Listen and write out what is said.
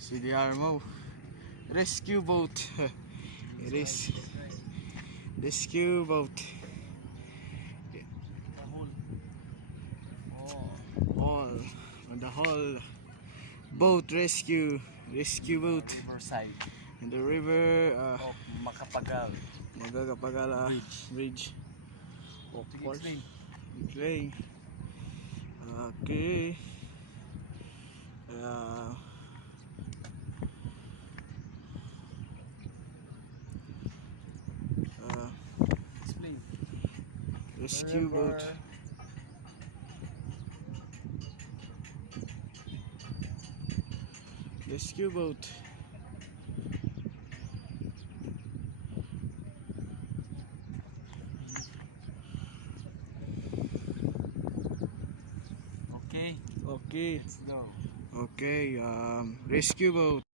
CDRMO rescue boat. It is rescue boat. All on the whole boat rescue boat Riverside in the river of Makapagal Magagapagala bridge. Of course. Explain. Okay. Explain. Rescue boat. Rescue boat. Okay. Okay. Let's go. Okay. Rescue boat.